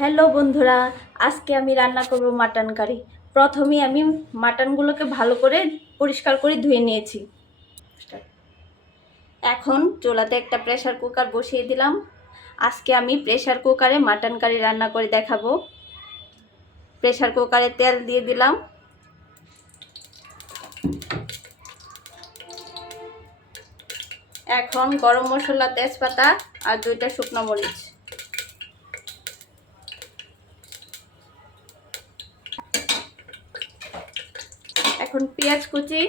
Hello বন্ধুরা, আজকে আমি রান্না করব মাটন কারি। প্রথমেই আমি মাটনগুলোকে ভালো করে পরিষ্কার করে ধুয়ে নিয়েছি। এখন চুলাতে একটা প্রেসার কুকার বসিয়ে দিলাম। আজকে আমি প্রেসার কুকারে মাটন কারি রান্না করে দেখাবো। প্রেসার কুকারে তেল দিয়ে দিলাম। এখন গরম মশলা, তেজপাতা আর 2টা শুকনো মরিচ। এখন পেঁয়াজ কুচি,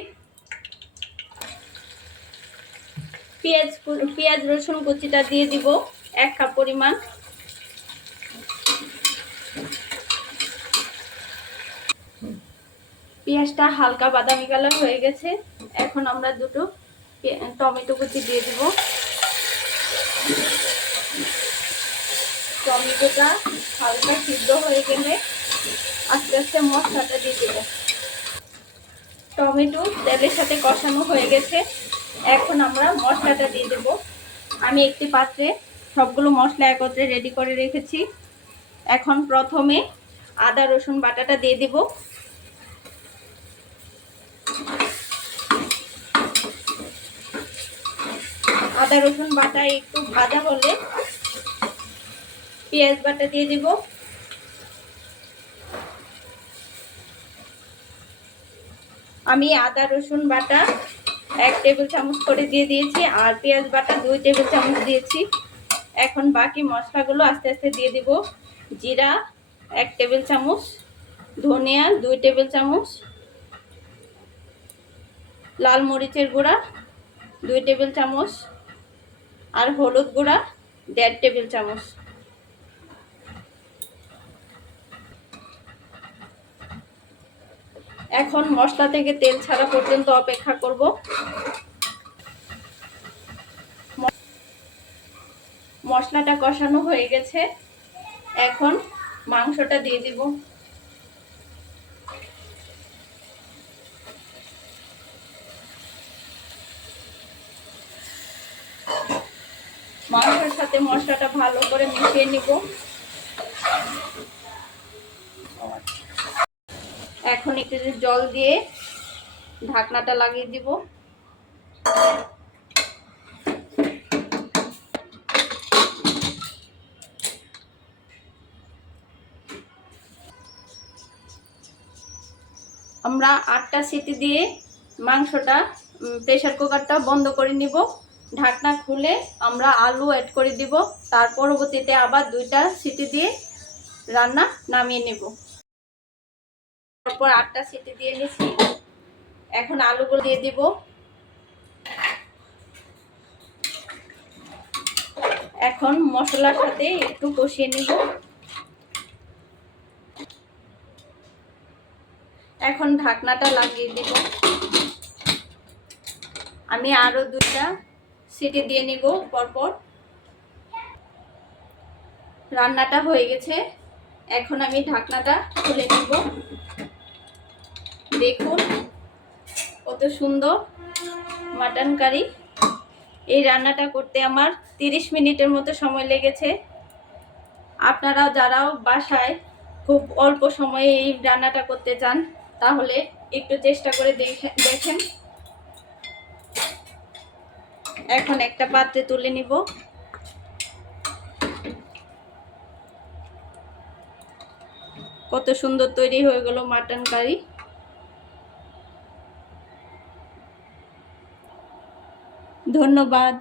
পেঁয়াজ রসুন কুচিটা দিয়ে দিব 1 কাপ পরিমাণ। পেঁয়াজটা হালকা বাদামি কালার হয়ে গেছে। এখন আমরা 2টো টমেটো কুচি দিয়ে দিব। টমেটোটা হালকা সিদ্ধ হয়ে গেলে আস্তে আস্তে মশলাটা দিয়ে দেব। টমেটো তেলের সাথে কষানো হয়ে গেছে। এখন আমরা মশলাটা দিয়ে দেব। আমি একটি পাত্রে সবগুলো মশলা একত্রে রেডি করে রেখেছি। এখন প্রথমে আদা রসুন বাটাটা দিয়ে দেব। আদা রসুন বাটা একটু ভাজা হলে পেঁয়াজ বাটা দিয়ে দিব। আমি আদা রসুন বাটা 1 টেবিল চামচ করে দিয়ে দিয়েছি আর পেঁয়াজ বাটা 2 টেবিল চামচ দিয়েছি। এখন বাকি মশলাগুলো আস্তে আস্তে দিয়ে দিব। জিরা 1 টেবিল চামচ, ধনিয়া 2 টেবিল চামচ, লাল মরিচের গুঁড়া 2 টেবিল চামচ আর হলুদ গুঁড়া 1.5 টেবিল চামচ। এখন মশলা থেকে তেল ছাড়া পর্যন্ত অপেক্ষা করব। মশলাটা কষানো হয়ে গেছে। এখন মাংসটা দিয়ে দিব। মাংসের সাথে মশলাটা ভালো করে মিশিয়ে নিব। এখন একটু জল দিয়ে ঢাকনাটা লাগিয়ে দিব। আমরা 8টা সিটি দিয়ে মাংসটা প্রেসার কুকারটা বন্ধ করে নিব। ঢাকনা খুলে আমরা আলু অ্যাড করে দিব। তার পরবর্তীতে আবার 2টা সিটি দিয়ে রান্না নামিয়ে নেব। তারপর 8টা সিটি দিয়ে নিছি। এখন আলুগুলো দিয়ে দিব। এখন মশলার সাথে একটু কষিয়ে নিব। এখন ঢাকনাটা লাগিয়ে দিব। আমি আরো 2টা সিটি দিয়ে নিব পরপর। রান্নাটা হয়ে গেছে। এখন আমি ঢাকনাটা খুলে নিব। দেখুন কত সুন্দর মাটন কারি। এই রান্নাটা করতে আমার 30 মিনিটের মতো সময় লেগেছে। আপনারা যারাও বাসায় খুব অল্প সময়ে এই রান্নাটা করতে চান তাহলে একটু চেষ্টা করে দেখেন। এখন একটা পাত্রে তুলে নিব। কত সুন্দর তৈরি হয়ে গেল মাটন কারি। ধন্যবাদ।